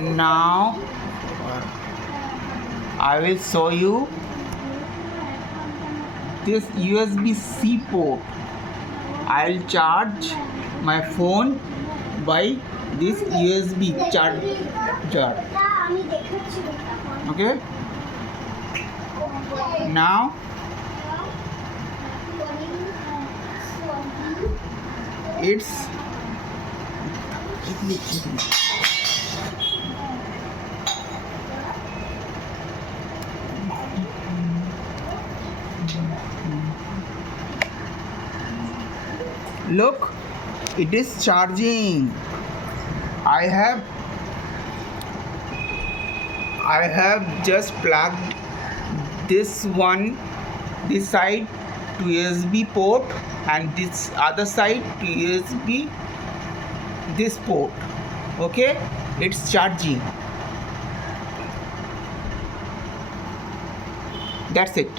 Now I will show you this USB-C port. I'll charge my phone by this USB charger. Okay. Now it's look, it is charging. I have just plugged this side to USB port and this other side to USB this port. Okay, it's charging. That's it.